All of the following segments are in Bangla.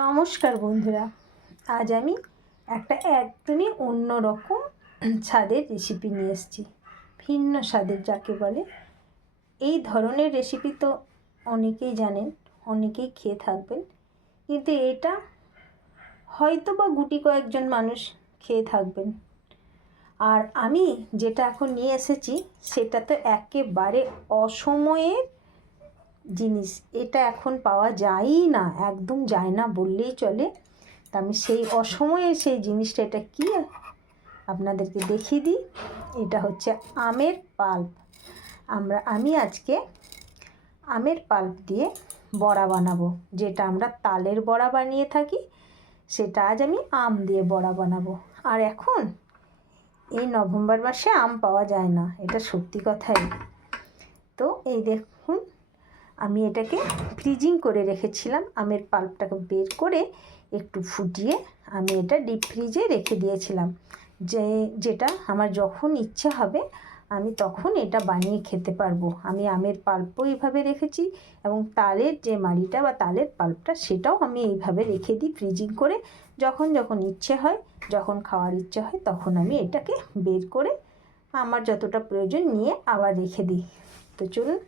নমস্কার বন্ধুরা, আজ আমি একটা একদমই অন্যরকম স্বাদের রেসিপি নিয়ে এসেছি। ভিন্ন স্বাদের যাকে বলে। এই ধরনের রেসিপি তো অনেকেই জানেন, অনেকেই খেয়ে থাকবেন, কিন্তু এটা হয়তো বা গুটি কয়েকজন মানুষ খেয়ে থাকবেন। আর আমি যেটা এখন নিয়ে এসেছি সেটা তো একেবারে অসময়ের জিনিস। এটা এখন পাওয়া যায়ই না, একদম যায় না বললেই চলে। তা আমি সেই অসময়ে সেই জিনিসটা, এটা কি আপনাদেরকে দেখিয়ে দিই। এটা হচ্ছে আমের পাল্প। আমি আজকে আমের পাল্প দিয়ে বড়া বানাবো। যেটা আমরা তালের বড়া বানিয়ে থাকি, সেটা আজ আমি আম দিয়ে বড়া বানাবো। আর এখন এই নভেম্বর মাসে আম পাওয়া যায় না, এটা সত্যি কথাই। তো এই দেখুন, আমি এটাকে ফ্রিজিং করে রেখেছিলাম। আমের পাল্পটাকে বের করে একটু ফুটিয়ে আমি এটা ডিপ ফ্রিজে রেখে দিয়েছিলাম, যেটা আমার যখন ইচ্ছে হবে আমি তখন এটা বানিয়ে খেতে পারবো। আমি আমের পাল্পও এইভাবে রেখেছি, এবং তালের যে মাড়িটা বা তালের পাল্পটা সেটাও আমি এইভাবে রেখে দিই ফ্রিজিং করে। যখন যখন ইচ্ছে হয়, যখন খাওয়ার ইচ্ছে হয়, তখন আমি এটাকে বের করে আমার যতটা প্রয়োজন নিয়ে আবার রেখে দিই। তো চলুন,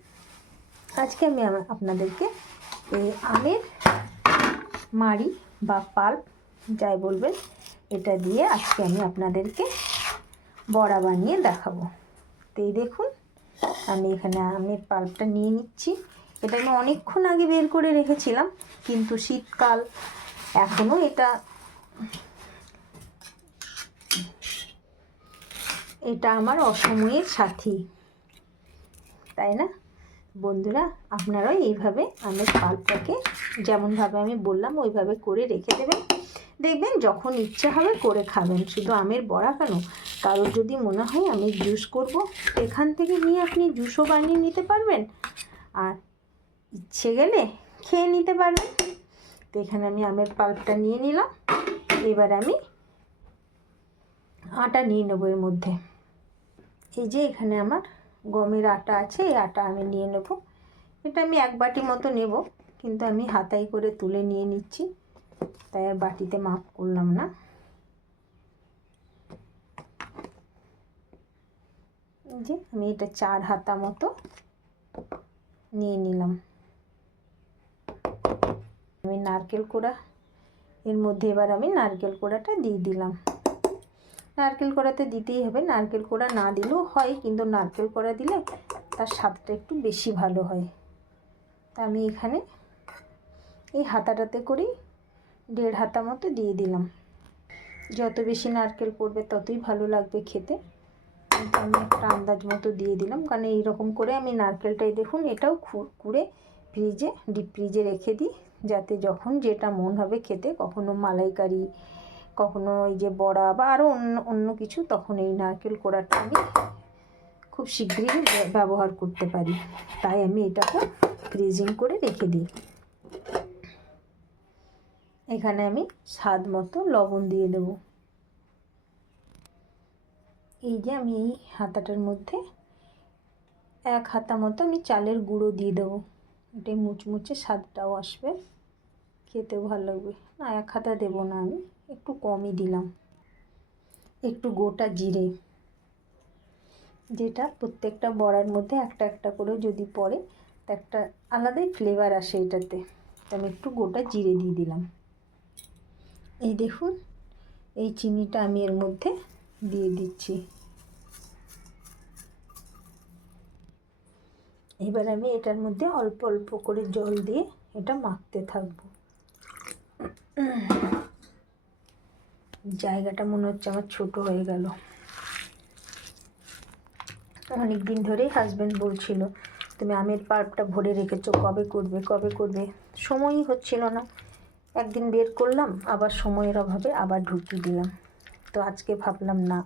আজকে আমি আপনাদেরকে এই আমের মাড়ি বা পাল্প যাই বলবেন, এটা দিয়ে আজকে আমি আপনাদেরকে বড়া বানিয়ে দেখাবো। তো এই দেখুন, আমি এখানে আমের পাল্পটা নিয়ে নিচ্ছি। এটা আমি অনেকক্ষণ আগে বের করে রেখেছিলাম, কিন্তু শীতকাল এখনও এটা আমার অসময়ের সাথী, তাই না বন্ধুরা? আপনারাও এইভাবে আমের পাল্পটাকে যেমনভাবে আমি বললাম ওইভাবে করে রেখে দেবেন। দেখবেন যখন ইচ্ছে হবে করে খাবেন। শুধু আমের বড়া কেন, কারোর যদি মনে হয় আমি জুস করব, এখান থেকে নিয়ে আপনি জুসও বানিয়ে নিতে পারবেন, আর ইচ্ছে গেলে খেয়ে নিতে পারবেন। তো এখানে আমি আমের পাল্পটা নিয়ে নিলাম। এবার আমি আটা নিয়ে নেবো এর মধ্যে। এই যে এখানে আমার গমের আটা আছে, এই আটা আমি নিয়ে নেব। এটা আমি এক বাটি মতো নেব, কিন্তু আমি হাতাই করে তুলে নিয়ে নিচ্ছি, তাই আর বাটিতে মাপ করলাম না। যে আমি এটা 4 হাতা মতো নিয়ে নিলাম। আমি নারকেল কোড়া এর মধ্যে এবার আমি নারকেল কোড়াটা দিয়ে দিলাম। নারকেল কোড়াতে দিতেই হবে, নারকেল কোড়া না দিলেও হয়, কিন্তু নারকেল কোড়া দিলে তার স্বাদটা একটু বেশি ভালো হয়। তা আমি এখানে এই হাতাটাতে করেই 1.5 হাতা মতো দিয়ে দিলাম। যত বেশি নারকেল পড়বে ততই ভালো লাগবে খেতে। আমি একটা আন্দাজ মতো দিয়ে দিলাম, কারণ এইরকম করে আমি নারকেলটাই দেখুন এটাও কুড়ে ডিপ ফ্রিজে রেখে দিই, যাতে যখন যেটা মন হবে খেতে, কখনো মালাইকারি, কখনো এই যে বড়া বা আরও অন্য কিছু, তখন এই নারকেল কোড়াটা আমি খুব শীঘ্রই ব্যবহার করতে পারি। তাই আমি এটাকে ফ্রিজিং করে রেখে দিই। এখানে আমি স্বাদ মতো লবণ দিয়ে দেব। এই যে আমি এই হাতাটার মধ্যে 1 হাতা মতো আমি চালের গুঁড়ো দিয়ে দেবো। এটাই মুচমুচে স্বাদটাও আসবে, খেতেও ভালো লাগবে। না, 1 হাতা দেবো না, আমি একটু কমই দিলাম। একটু গোটা জিরে, যেটা প্রত্যেকটা বড়ার মধ্যে একটা একটা করে যদি পড়ে, একটা আলাদাই ফ্লেভার আসে এটাতে। আমি একটু গোটা জিরে দিয়ে দিলাম। এই দেখুন, এই চিনিটা আমি এর মধ্যে দিয়ে দিচ্ছি। এবার আমি এটার মধ্যে অল্প অল্প করে জল দিয়ে এটা মাখতে থাকবো। জায়গাটা মনে হচ্ছে আমার ছোট হয়ে গেল। অনেক দিন ধরেই হাজব্যান্ড বলছিল, তুমি আমের পাল্পটা ভরে রেখেছো, কবে করবে কবে করবে। সময়ই হচ্ছিল না। একদিন বের করলাম, আবার সময়ের অভাবে আবার ঢুকিয়ে দিলাম। তো আজকে ভাবলাম না,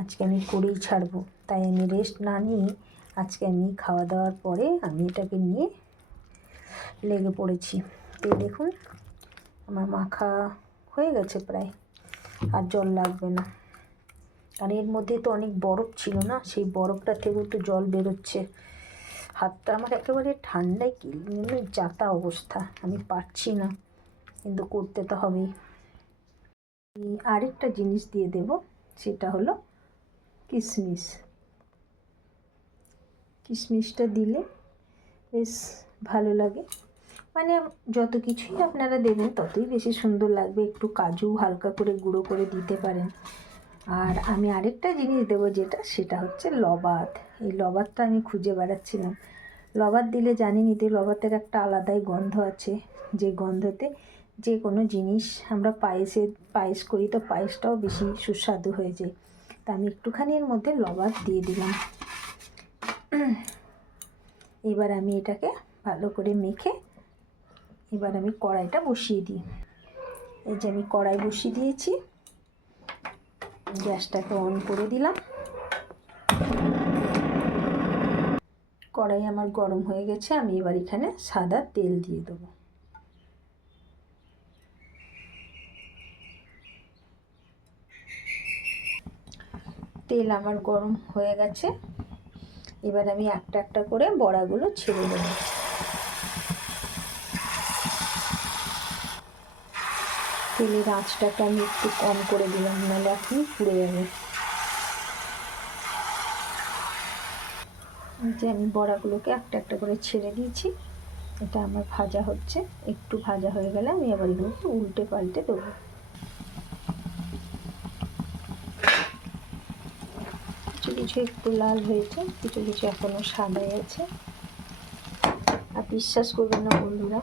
আজকে আমি করেই ছাড়বো। তাই আমি রেস্ট না নিয়ে আজকে আমি খাওয়া দাওয়ার পরে আমি এটাকে নিয়ে লেগে পড়েছি। তো দেখুন, আমার মাখা হয়ে গেছে প্রায়, আর জল লাগবে না। আর এর মধ্যে তো অনেক বরফ ছিল না, সেই বরফটা থেকেও তো জল বেরোচ্ছে। হাতটা আমার একেবারে ঠান্ডায় কি যাতা অবস্থা, আমি পারছি না। কিন্তু করতে তো হবেই। আরেকটা জিনিস দিয়ে দেব, সেটা হলো কিশমিশ। কিশমিশটা দিলে বেশ ভালো লাগে, মানে যত কিছুই আপনারা দেবেন ততই বেশি সুন্দর লাগবে। একটু কাজু হালকা করে গুঁড়ো করে দিতে পারেন। আর আমি আরেকটা জিনিস দেবো, সেটা হচ্ছে লবাদ। এই লবাদটা আমি খুঁজে বেড়াচ্ছিলাম। লবাদ দিলে জানেনই তো, লবাদের একটা আলাদাই গন্ধ আছে, যে গন্ধতে যে কোনো জিনিস আমরা পায়েস করি তো পায়েসটাও বেশি সুস্বাদু হয়ে যায়। তা আমি একটুখানি এর মধ্যে লবাদ দিয়ে দিলাম। এবার আমি এটাকে ভালো করে মেখে এবার আমি কড়াইটা বসিয়ে দিই। এই যে আমি কড়াই বসিয়ে দিয়েছি, গ্যাসটাকে অন করে দিলাম। কড়াই আমার গরম হয়ে গেছে, আমি এবার এখানে সাদা তেল দিয়ে দেবো। তেল আমার গরম হয়ে গেছে, এবার আমি একটা একটা করে বড়াগুলো ছেড়ে দেব। তেলের আঁচটাকে আমি একটু কম করে দিলাম, নাহলে এখনই পুড়ে যাবে। যে আমি বড়াগুলোকে একটা একটা করে ছেড়ে দিয়েছি, এটা আমার ভাজা হচ্ছে। একটু ভাজা হয়ে গেলে আমি আবার এগুলোকে উল্টে পাল্টে দেবো। কিছু কিছু একটু লাল হয়েছে, কিছু কিছু এখনও সাদাই আছে। আর বিশ্বাস করবেন না বন্ধুরা,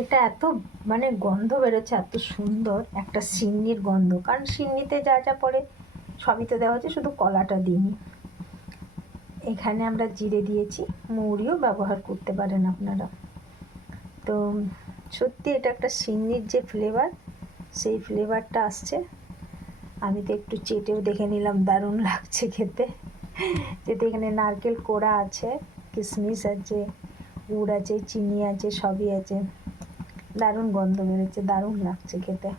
এটা এত মানে গন্ধ বেরোচ্ছে, এত সুন্দর একটা সিন্নির গন্ধ। কারণ সিন্নিতে যা যা পড়ে সবই তো দেওয়া হচ্ছে, শুধু কলাটা দিইনি। এখানে আমরা জিরে দিয়েছি, মৌরিও ব্যবহার করতে পারেন আপনারা। তো সত্যি এটা একটা সিন্নির যে ফ্লেভার, সেই ফ্লেভারটা আসছে। আমি তো একটু চেটেও দেখে নিলাম, দারুণ লাগছে খেতে। যেতে এখানে নারকেল কোড়া আছে, কিশমিশ আছে, গুড় আছে, চিনি আছে, সবই আছে। দারুণ গন্ধ বেরোচ্ছে, দারুণ লাগছে খেতে।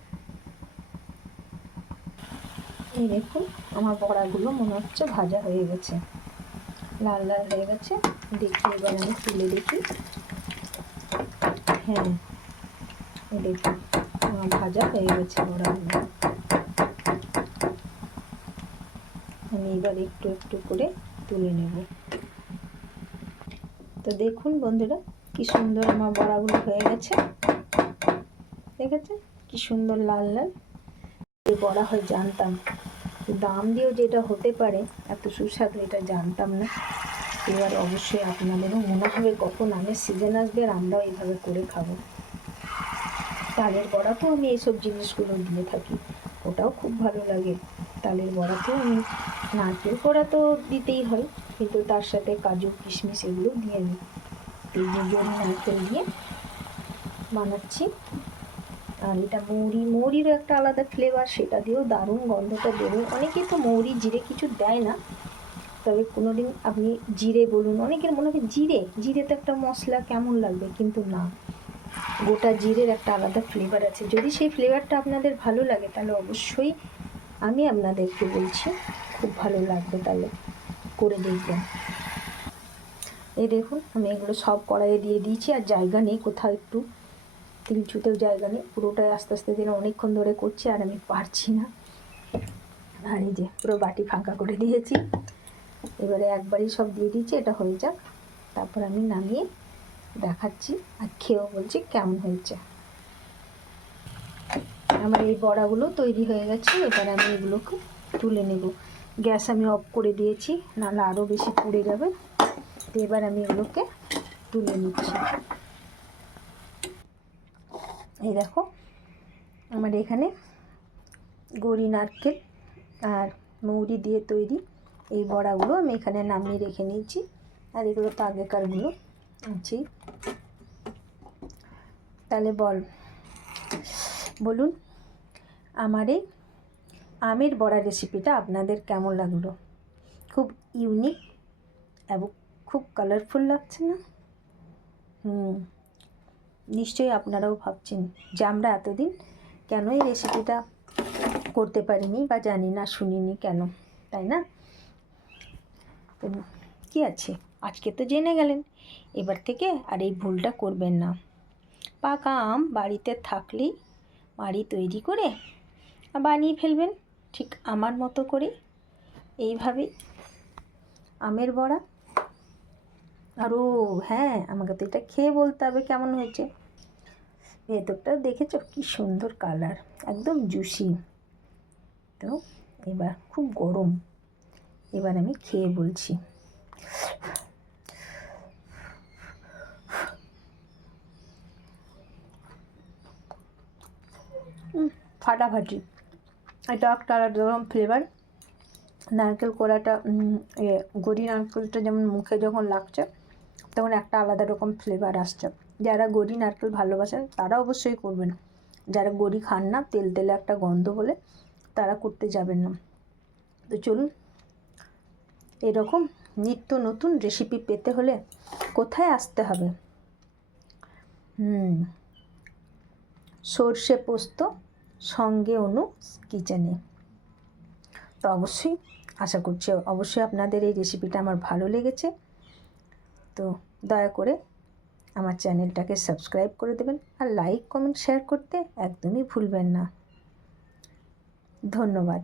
এই দেখুন আমার বড়াগুলো মনে হচ্ছে ভাজা হয়ে গেছে, লাল লাল হয়ে গেছে। দেখি এবার আমি তুলে দেখি। হ্যাঁ, দেখুন আমার ভাজা হয়ে গেছে বড়াগুলো। আমি এবার একটু একটু করে তুলে নেব। তো দেখুন বন্ধুরা, কি সুন্দর আমার বড়াগুলো হয়ে গেছে। দেখেছেন কি সুন্দর লাল লাল বড়া হয়, জানতাম দাম দিয়েও যেটা হতে পারে এত সুস্বাদু, এটা জানতাম না। এবার অবশ্যই আপনাদেরও মনে হবে কখন আমের সিজন আসবে আর আমরাও এইভাবে করে খাবো। তালের বড়াতেও আমি এইসব জিনিসগুলো দিয়ে থাকি, ওটাও খুব ভালো লাগে। তালের বড়াতেও আমি নারকেল কোড়া তো দিতেই হয়, কিন্তু তার সাথে কাজু কিশমিশ এগুলো দিয়ে দিই। এই যে জল নারকেল দিয়ে বানাচ্ছি। আর এটা মৌরিরও একটা আলাদা ফ্লেভার, সেটা দিয়েও দারুণ গন্ধটা বেরোয়। অনেকেই তো মৌরি জিরে কিছু দেয় না, তবে কোনোদিন আপনি জিরে বলুন, অনেকের মনে হয় জিরে তো একটা মশলা কেমন লাগবে, কিন্তু না, গোটা জিরের একটা আলাদা ফ্লেভার আছে। যদি সেই ফ্লেভারটা আপনাদের ভালো লাগে তাহলে অবশ্যই আমি আপনাদেরকে বলছি খুব ভালো লাগবে, তাহলে করে দেখবেন। এই দেখুন আমি এগুলো সব কড়াইয়ে দিয়ে দিয়েছি, আর জায়গা নেই কোথাও, একটু তিল ছুতেও জায়গা নেই। পুরোটাই আস্তে আস্তে দিন অনেকক্ষণ ধরে করছি আর আমি পারছি না। আর এই যে পুরো বাটি ফাঁকা করে দিয়েছি। এবারে একবারই সব দিয়ে দিচ্ছি, এটা হয়ে যাক, তারপর আমি নামিয়ে দেখাচ্ছি আর খেয়েও বলছি কেমন হয়েছে। আমার এই বড়াগুলো তৈরি হয়ে গেছে, এবার আমি এগুলোকে তুলে নেব। গ্যাস আমি অফ করে দিয়েছি, নাহলে আরও বেশি পুড়ে যাবে। তো এবার আমি এগুলোকে তুলে নিচ্ছি। এই দেখো আমার এখানে গড়ি নারকেল আর মৌরি দিয়ে তৈরি এই বড়াগুলো আমি এখানে নামিয়ে রেখে নিয়েছি। আর এগুলো তো আগেকারগুলো আছেই। তাহলে বলুন আমার এই আমের বড়া রেসিপিটা আপনাদের কেমন লাগলো? খুব ইউনিক এবং খুব কালারফুল লাগছে না? নিশ্চয়ই আপনারাও ভাবছেন যে আমরা এতদিন কেন এই রেসিপিটা করতে পারিনি বা জানি না, শুনিনি কেন, তাই না? তো কী আছে, আজকে তো জেনে গেলেন, এবার থেকে আর এই ভুলটা করবেন না। পাকা আম বাড়িতে থাকলেই বাড়ি তৈরি করে বানিয়ে ফেলবেন ঠিক আমার মতো করে। এইভাবেই আমের বড়া। আরও হ্যাঁ, আমাকে তো এটা খেয়ে বলতে হবে কেমন হয়েছে। ভেতরটা দেখেছো কি সুন্দর কালার, একদম জুসি। তো এবার খুব গরম, এবার আমি খেয়ে বলছি। ফাটাফাটি। এটা একটা আলাদা রকম ফ্লেভার। নারকেল কোড়াটা গড়ি নারকেলটা যেমন মুখে যখন লাগছে তখন একটা আলাদা রকম ফ্লেভার আসছে। যারা গড়ি নারকেল ভালোবাসেন তারা অবশ্যই করবেন, যারা গড়ি খান না, তেল তেলে একটা গন্ধ বলে তারা করতে যাবেন না। তো চলুন, এরকম নিত্য নতুন রেসিপি পেতে হলে কোথায় আসতে হবে? সর্ষে পোস্ত সঙ্গে অনু কিচেনে। তো অবশ্যই আশা করছি অবশ্যই আপনাদের এই রেসিপিটা আমার ভালো লেগেছে। তো দয়া করে আমার চ্যানেলটাকে সাবস্ক্রাইব করে দেবেন, আর লাইক কমেন্ট শেয়ার করতে একদমই ভুলবেন না। ধন্যবাদ।